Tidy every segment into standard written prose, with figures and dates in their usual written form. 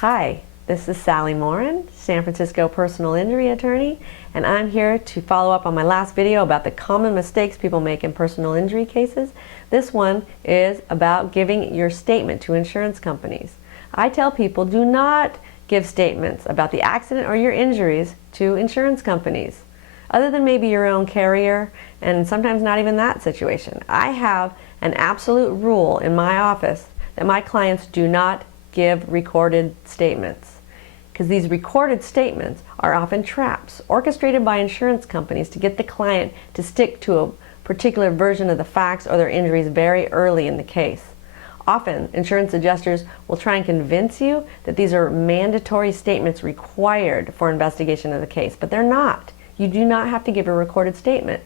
Hi, this is Sally Morin, San Francisco personal injury attorney, and I'm here to follow up on my last video about the common mistakes people make in personal injury cases. This one is about giving your statement to insurance companies. I tell people, do not give statements about the accident or your injuries to insurance companies, other than maybe your own carrier, and sometimes not even that situation. I have an absolute rule in my office that my clients do not give recorded statements, because these recorded statements are often traps orchestrated by insurance companies to get the client to stick to a particular version of the facts or their injuries very early in the case. Often, insurance adjusters will try and convince you that these are mandatory statements required for investigation of the case, but they're not. You do not have to give a recorded statement.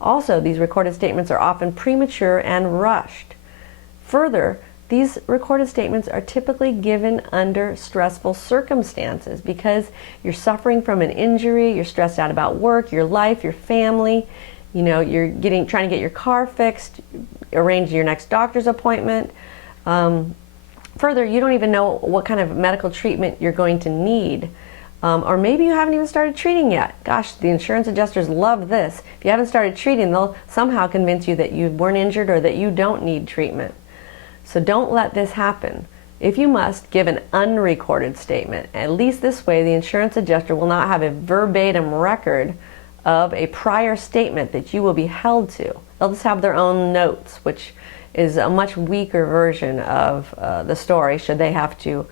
Also, these recorded statements are often premature and rushed. Further, these recorded statements are typically given under stressful circumstances because you're suffering from an injury, you're stressed out about work, your life, your family, you're trying to get your car fixed, arrange your next doctor's appointment. Further, you don't even know what kind of medical treatment you're going to need. Or maybe you haven't even started treating yet. Gosh, the insurance adjusters love this. If you haven't started treating, they'll somehow convince you that you weren't injured or that you don't need treatment. So don't let this happen. If you must, give an unrecorded statement. At least this way, the insurance adjuster will not have a verbatim record of a prior statement that you will be held to. They'll just have their own notes, which is a much weaker version of the story should they have to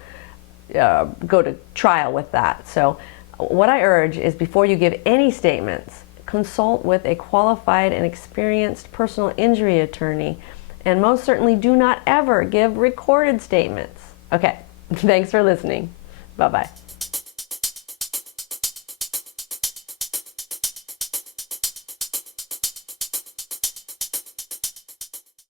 go to trial with that. So what I urge is, before you give any statements, consult with a qualified and experienced personal injury attorney, and most certainly do not ever give recorded statements. Okay, thanks for listening. Bye-bye.